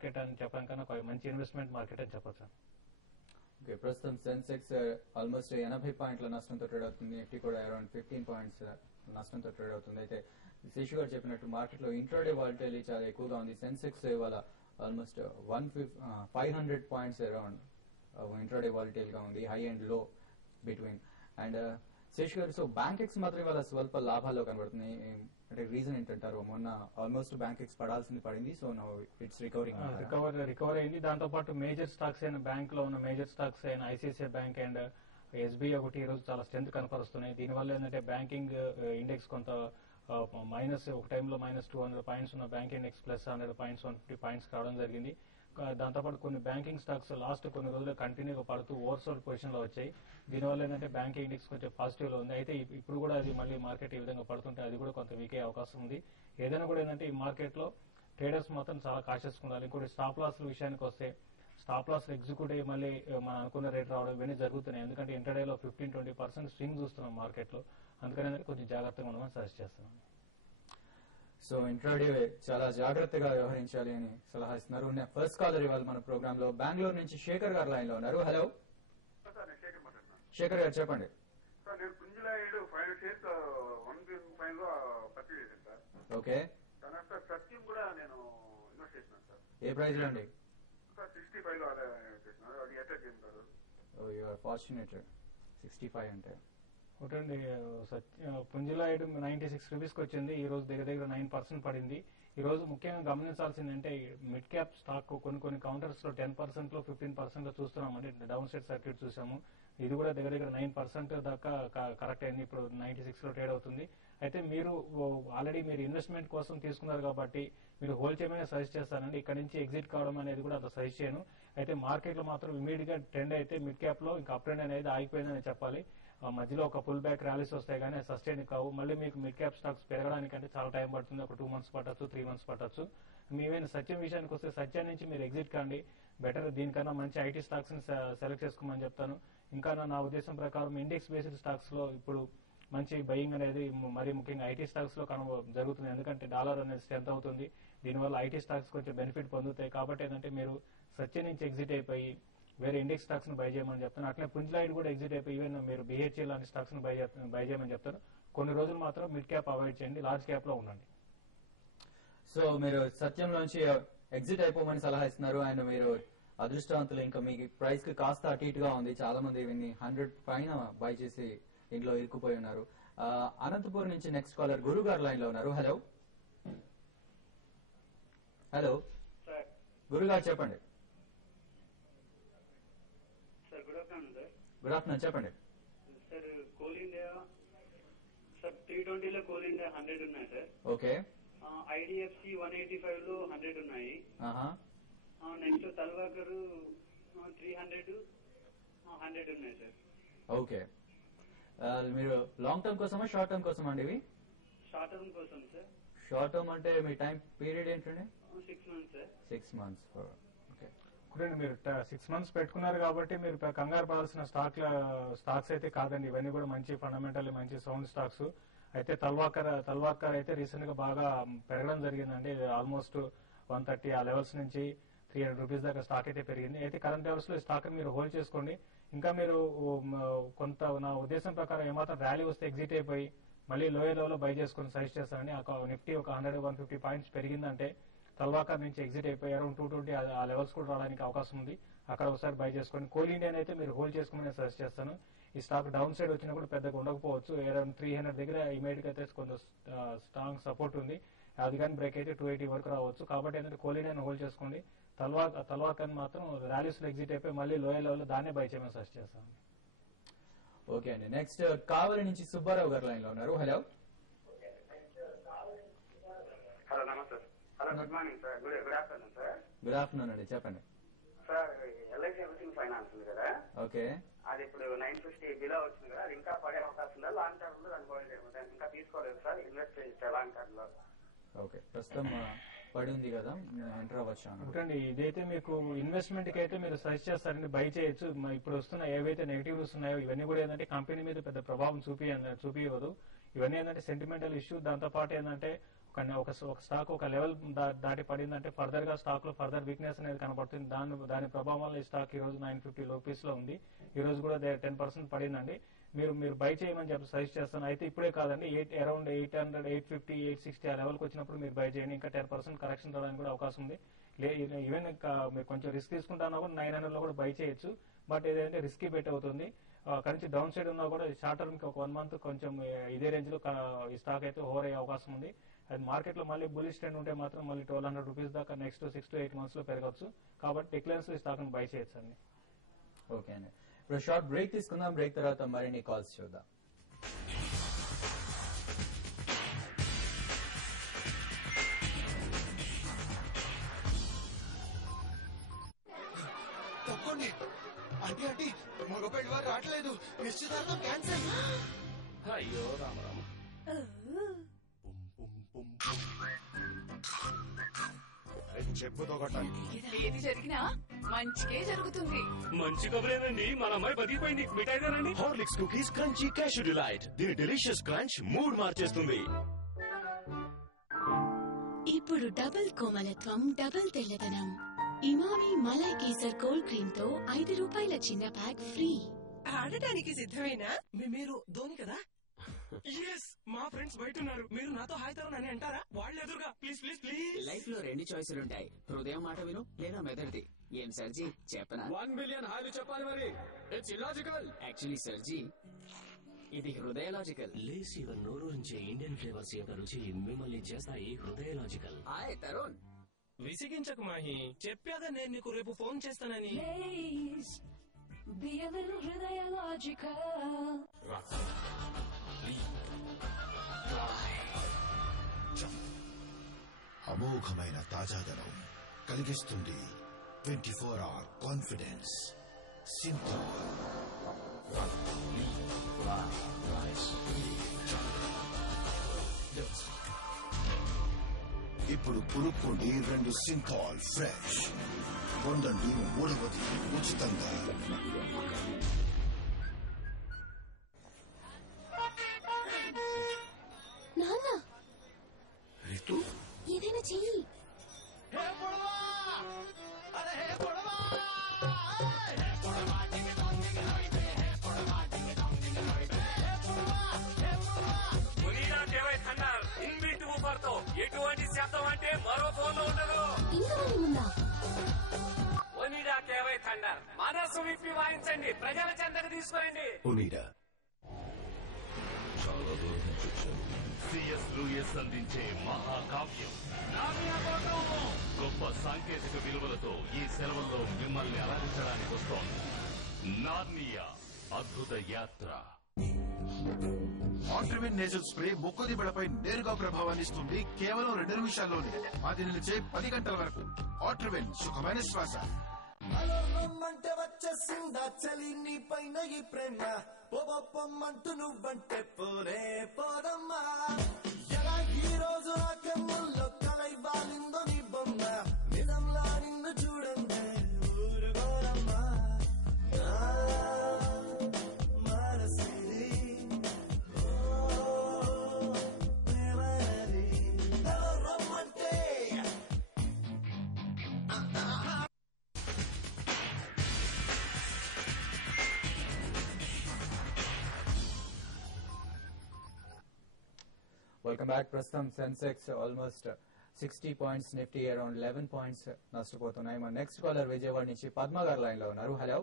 Market అని చెప్పడం కన్నా ఒక మంచి ఇన్వెస్ట్మెంట్ మార్కెట్ అని చెప్పొచ్చు. ఓకే, ప్రస్తుతం సెన్సెక్స్ ఆల్మోస్ట్ 80 పాయింట్ల నష్టంతో ట్రేడ్ అవుతుంది. నిఫ్టీ కూడా అరౌండ్ 15 పాయింట్స్ నష్టంతో ట్రేడ్ అవుతుంది. అయితే శేషు గారు చెప్పినట్టు మార్కెట్ లో ఇంట్రాడే వాలిటిలిటీ చాలా ఎక్కువగా ఉంది. సెన్సెక్స్ ఇవాళ almost 500 points around intraday volatile గా ఉంది, హై అండ్ లో బిట్వీన్. అండ్ శేషు గారు, సో బ్యాంక్ ఎక్స్ మాత్రం ఇవాళ స్వల్ప లాభాల్లో కనబడుతున్నాయి. అంటే రీజన్ ఏంటంటారు? మొన్న ఆల్మోస్ట్ బ్యాంక్ ఎక్స్ పడాల్సింది పడింది, సో నౌ ఇట్స్ రికవర్ అయింది. దాంతో పాటు మేజర్ స్టాక్స్ అయిన బ్యాంక్ లో ఉన్న మేజర్ స్టాక్స్ అయిన ఐసిఐసిఐ బ్యాంక్ అండ్ ఎస్బీఐ ఒకటి ఈ రోజు చాలా స్ట్రెంత్ కనపరుస్తున్నాయి. దీనివల్ల ఏంటంటే బ్యాంకింగ్ ఇండెక్స్ కొంత మైనస్, ఒక టైంలో -200 పాయింట్స్ ఉన్న bank index plus 100 points 150 points రావడం జరిగింది. దాంతోపాటు కొన్ని బ్యాంకింగ్ స్టాక్స్ లాస్ట్ కొన్ని రోజులు కంటిన్యూగా పడుతూ ఓవర్సోల్డ్ పొజిషన్ లో వచ్చాయి. దీనివల్ల ఏంటంటే బ్యాంక్ ఇండెక్స్ కొంచెం పాజిటివ్ లో ఉంది. అయితే ఇప్పుడు కూడా అది మళ్ళీ మార్కెట్ ఈ విధంగా పడుతుంటే అది కూడా కొంత వీక్ అయ్యే అవకాశం ఉంది. ఏదైనా కూడా ఏంటంటే ఈ మార్కెట్ లో ట్రేడర్స్ మాత్రం చాలా కాషియస్ ఉండాలి. ఇంకోటి స్టాప్ లాస్ విషయానికి వస్తే స్టాప్ లాస్ ఎగ్జిక్యూట్ అయ్యి మళ్ళీ మనం అనుకున్న రేట్ రావడం ఇవన్నీ జరుగుతున్నాయి. ఎందుకంటే ఇంటర్డేలో 15-20% స్వింగ్ చూస్తున్నాం మార్కెట్ లో. అందుకని కొంచెం జాగ్రత్తగా ఉండమని సజెస్ట్ చేస్తున్నాం. సో ఇంట్రాడే చాలా జాగ్రత్తగా వ్యవహరించాలి అని సలహా ఇస్తున్నారు. ఫస్ట్ కాలర్ ఇవాళ మన ప్రోగ్రామ్ లో బెంగళూరు నుంచి శేఖర్ గారు లైన్ లో ఉన్నారు. హలో శేఖర్ గారు, చెప్పండి. ఓకే, ఏ ప్రైస్ లో అండి? You are fortunate. 65 అంటే ఒకటండి. పుంజిలాయిడ్ 96 రూపీస్కి వచ్చింది. ఈ రోజు దగ్గర 9% పడింది. ఈ రోజు ముఖ్యంగా గమనించాల్సిందంటే మిడ్ క్యాప్ స్టాక్ కొన్ని కౌంటర్స్ లో 10% లో 15% లో చూస్తున్నాం. అంటే డౌన్ సైడ్ సర్క్యూట్ చూసాము. ఇది కూడా దగ్గర 9% దాకా కరెక్ట్ అయింది. ఇప్పుడు 96 లో ట్రేడ్ అవుతుంది. అయితే మీరు ఆల్రెడీ మీరు ఇన్వెస్ట్మెంట్ కోసం తీసుకున్నారు కాబట్టి మీరు హోల్డ్ చేయమని సజెస్ట్ చేస్తానండి. ఇక్కడ నుంచి ఎగ్జిట్ కావడం అనేది కూడా అంత సజెస్ట్ చేయను. అయితే మార్కెట్ లో మాత్రం ఇమీడియట్ గా ట్రెండ్ అయితే మిడ్ క్యాప్ లో ఇంకా అప్ ట్రెండ్ అనేది ఆగిపోయిందని చెప్పాలి. మధ్యలో ఒక పుల్ బ్యాక్ ర్యాలీస్ వస్తాయి కానీ సస్టైన్ కావు. మళ్ళీ మీకు మిడ్ క్యాప్ స్టాక్స్ పెరగడానికంటే చాలా టైం పడుతుంది. ఒక 2 months పట్టచ్చు, 3 months పట్టచ్చు. మీవైనా సత్యం విషయానికి వస్తే సత్యం నుంచి మీరు ఎగ్జిట్ కాండి. బెటర్ దీనికన్నా మంచి ఐటీ స్టాక్స్ ని సెలెక్ట్ చేసుకోమని చెప్తాను. ఇంకా నా ఉద్దేశం ప్రకారం ఇండెక్స్ బేస్డ్ స్టాక్స్ లో ఇప్పుడు మంచి బయింగ్ అనేది మరీ ముఖ్యంగా ఐటీ స్టాక్స్ లో జరుగుతుంది. ఎందుకంటే డాలర్ అనేది స్ట్రెంత్ అవుతుంది. దీనివల్ల ఐటీ స్టాక్స్ కొంచెం బెనిఫిట్ పొందుతాయి. కాబట్టి ఏంటంటే మీరు సత్యం నుంచి ఎగ్జిట్ అయిపోయి వేరే ఇండెక్స్ స్టాక్స్ ను బై చేయమని చెప్తాను. అట్లే పుంజ్లైడ్ కూడా ఎగ్జిట్ అయిపోయి ఈవెన్ మీరు బిహెచ్ఎల్ లాంటి స్టాక్స్ ను బై చేయమని చెప్తాను. కొన్ని రోజులు మాత్రం మిడ్ క్యాప్ అవాయిడ్ చేయండి, లార్జ్ క్యాప్ లో ఉండండి. సో మీరు సత్యం నుంచి ఎగ్జిట్ అయిపోమని సలహా ఇస్తున్నారు. అండ్ మీరు అదృష్టవంతులు, ఇంకా మీకు ప్రైస్ కి కాస్త అటు ఇటుగా ఉంది. చాలా మంది ఇవన్నీ 100 పైన బై చేసి ఇంట్లో ఇరుక్కుపోయి ఉన్నారు. అనంతపూర్ నుంచి నెక్స్ట్ కాలర్ గురు గారు లైన్ లో ఉన్నారు. హలో హలో గురు గారు, చెప్పండి. గుడ్ ఆఫ్టర్నూన్, చెప్పండి. సార్ కోల్ ఇండియా సార్ 320 లో కోల్ ఇండియా 100 ఉన్నాయి సార్. ఓకే. ఐడిఎఫ్సి 185 లో 100 ఉన్నాయి. నెక్స్ట్ తల్వాకర్ 300 100 ఉన్నాయి సార్. ఓకే. మీరు లాంగ్ టర్మ్ కోసమా షార్ట్ టర్మ్ కోసమా అండి ఇవి? షార్ట్ టర్మ్ కోసం సార్. షార్ట్ టర్మ్ అంటే మీ టైం పీరియడ్ ఏంటండి? 6 months సార్. 6 months. ఓకే. ఇప్పుడు మీరు 6 months పెట్టుకున్నారు కాబట్టి మీరు కంగారు పడాల్సిన స్టాక్స్ అయితే కాదండి. ఇవన్నీ కూడా మంచి ఫండమెంటల్ మంచి సౌండ్ స్టాక్స్. అయితే తల్వాకర్ అయితే రీసెంట్ గా బాగా పెరగడం జరిగిందండి. ఆల్మోస్ట్ 130 ఆ లెవెల్స్ నుంచి 300 రూపీస్ దాకా స్టాక్ అయితే పెరిగింది. అయితే కరెంట్ లెవెల్స్ లో స్టాక్ మీరు హోల్డ్ చేసుకోండి. ఇంకా మీరు కొంత నా ఉద్దేశం ప్రకారం ఏమాత్రం ర్యాలీ వస్తే ఎగ్జిట్ అయిపోయి మళ్ళీ లోయర్ లెవెల్ లో బై చేసుకుని సజెస్ట్ చేస్తానండి. నిఫ్టీ ఒక 100-150 పాయింట్స్ పెరిగిందంటే తల్వాకర్ నుంచి ఎగ్జిట్ అయిపోయి అరౌండ్ 220 ఆ లెవెల్స్ కూడా రావడానికి అవకాశం ఉంది. అక్కడ ఒకసారి బై చేసుకోండి. కోల్ ఇండియా అయితే మీరు హోల్డ్ చేసుకోమని సజెస్ట్ చేస్తాను. ఈ స్టాక్ డౌన్ సైడ్ వచ్చినా కూడా పెద్దగా ఉండకపోవచ్చు. అరౌండ్ 300 దగ్గర ఇమీడియట్ గా అయితే కొంత స్ట్రాంగ్ సపోర్ట్ ఉంది. అది కానీ బ్రేక్ అయితే 280 వరకు రావచ్చు. కాబట్టి ఏంటంటే కోల్ ఇండియాని హోల్డ్ చేసుకోండి. తల్వాకర్ మాత్రం ర్యాలీస్ లో ఎగ్జిట్ అయిపోయి మళ్ళీ లోయర్ లెవెల్ లో దాన్నే బై చేయమని సజెస్ట్ చేస్తాను. ఓకే అండి. నెక్స్ట్ కావలి నుంచి సుబ్బారావు గారు లైన్ లో ఉన్నారు. హలో హలో నమస్తే. Hello good morning sir. Good afternoon sir. Good afternoon అండి, చెప్పండి. సార్ ఎల్ఐసి హౌసింగ్ ఫైనాన్స్ ఉంది కదా, ఓకే. అది ఇప్పుడు 950 బిలో వచ్చింది కదా, అది ఇంకా పడే అవకాశం ఉందా? లాంగ్ టర్మ్ లో దాని ఇంకా తీసుకోలేదు సార్, ఇన్వెస్ట్ చేయొచ్చా లాంగ్ టర్మ్ లో? ఓకే, ప్రస్తుతం పడి ఉంది కదా, ఎంటర్ అవ్వచ్చు. ఒకటండి, ఇదైతే మీకు ఇన్వెస్ట్మెంట్ కి అయితే మీరు సజెస్ట్ చేస్తారండి, బై చేయొచ్చు. ఇప్పుడు వస్తున్న ఏవైతే నెగిటివ్స్ ఉన్నాయో ఇవన్నీ కూడా ఏంటంటే కంపెనీ మీద పెద్ద ప్రభావం చూపియదు. ఇవన్నీ ఏంటంటే సెంటిమెంటల్ ఇష్యూ. దాంతో పాటు ఏంటంటే ఒక స్టాక్ ఒక లెవెల్ దాటి పడిందంటే ఫర్దర్ గా స్టాక్ లో ఫర్దర్ వీక్నెస్ అనేది కనపడుతుంది. దాని ప్రభావం వల్ల ఈ స్టాక్ ఈ రోజు 950 రూపీస్ లో ఉంది. ఈ రోజు కూడా 10% పడిందండి. మీరు బై చేయమని చెప్పి సజెస్ట్ చేస్తాను. అయితే ఇప్పుడే కాదండి, అరౌండ్ 800, 850, 860 ఆ లెవెల్కి వచ్చినప్పుడు మీరు బై చేయండి. ఇంకా 10% కరెక్షన్ రావడానికి కూడా అవకాశం ఉంది. ఈవెన్ మీరు కొంచెం రిస్క్ తీసుకుంటున్నా కూడా 900 లో కూడా బై చేయొచ్చు. బట్ ఏదంటే రిస్కీ బెట్ అవుతుంది. కరెంట్ డౌన్ సైడ్ ఉన్నా కూడా షార్ట్ టర్మ్ కి ఒక 1 మంత్ కొంచెం ఇదే రేంజ్ లో ఈ స్టాక్ అయితే ఓవర్ అయ్యే అవకాశం ఉంది. అది మార్కెట్ లో మళ్ళీ బులిష్ ట్రెండ్ ఉంటే మాత్రం మళ్ళీ 1200 రూపీస్ దాకా నెక్స్ట్ 6 to 8 మంత్స్ లో పెరగచ్చు. కాబట్టి డిక్లైన్స్ ఈ స్టాక్ ని బై చేయొచ్చు అండి. ఓకే అండి, ఇప్పుడు షార్ట్ బ్రేక్ తీసుకుందాం. బ్రేక్ తర్వాత మరిన్ని కాల్స్ చూద్దాం. తప్పండి అంటే అంటే మగ పెళ్లి వారు రావట్లేదు, నిశ్చితార్థం క్యాన్సల్. అయ్యో రామరామ. చెప్పుతో కొట్టాలి. ఏది జరిగినా మంచికే జరుగుతుంది. మంచి కబురేనండి, మన అమ్మాయి బతికిపోయింది. మిఠాయిగానండి. Horlicks cookies crunchy cashew delight, దీని డెలిషియస్ క్రంచ్ మూడ్ మార్చేస్తుంది. ఇప్పుడు డబుల్ కోమలత్వం, డబుల్ తెల్లదనం. ఇమామి మలై కేసర్ కోల్డ్ క్రీమ్ తో 5 రూపాయల చిన్న ప్యాక్ ఫ్రీ. ఆడటానికి సిద్ధమేనా? మీరు ధోని కదా? ఎస్, మా ఫ్రెండ్స్ బయట ఉన్నారు. మీరు నాతో హాయ్ తరుణ్ అని అంటారా? వాళ్ళు ఎదురుగా. Please please please. లైఫ్ లో 2 చాయిస్లుంటాయి, హృదయం మాట విను లేదా మెదడుది. ఏం సర్జీ చెప్పనా? 1 బిలియన్ హాయిలు చెప్పాలి మరి. It's illogical. యాక్చువల్లీ సర్జీ, ఇది హృదయ లాజికల్. లేసిగా నోరూరించే ఇండియన్ ఫ్లేవర్స్ యొక్క రుచి మిమ్మల్ని చేస్తాయి హృదయ లాజికల్. హాయ్ తరుణ్. విసిగించకు మాహి, చెప్పాగా నేను నీకు రేపు ఫోన్ చేస్తానని. హృదయ లాజికల్. అమోఘమైన తాజాదనం కలిగిస్తుంది 24 hour కాన్ఫిడెన్స్. సింథాల్. ఇప్పుడు పురుక్కోండి 2 సింథాల్ ఫ్రెష్. పొందండి 3వది ఉచితంగా. నాన్న, రితు, ఏదైనా చెయ్యి. ఎటువంటి శబ్దం అంటే మరో ఫోన్ లో ఉండదు. ఇంతమంది ఉందా? ఒనిడా కేవై థండర్, మనసు విప్పి వాయించండి, ప్రజల చెంతకు తీసుకురండి. ఒనిడా సిఎస్ లూయిస్ అందించే మహాకావ్యం నార్నియా కోసం గొప్ప సాంకేతిక విలువలతో ఈ సెలవుల్లో మిమ్మల్ని అలరించడానికి వస్తోంది నార్నియా అద్భుత యాత్ర. ఆట్రివిన్ నేజల్ స్ప్రే ముక్కు దిబ్బలపై నేరుగా ప్రభావాన్ని ఇస్తుంది కేవలం 2 నిమిషాల్లోనే. 10 నుంచి 10 గంటల వరకు. ఆట్రివిన్ సుఖమైన శ్వాస. అంటే వచ్చేసిందా చలి నీ పైన ఈ ప్రేమ, పొమ్మంటూ నువ్వంటే పోలే పోదమ్మా. ఎలా ఈ రోజు ఆ కన్నుల్లో కలై బాలిందో నీ బొమ్మ, నిజంలా నిన్ను చూడండి ఊరుగోరమ్మా. Welcome back. ప్రస్తుతం Sensex almost 60 points, Nifty around 11 points నష్టపోతున్నాయి. మన నెక్స్ట్ కాలర్ విజయవాడ నుంచి పద్మ గారు లైన్ లో ఉన్నారు. హలో.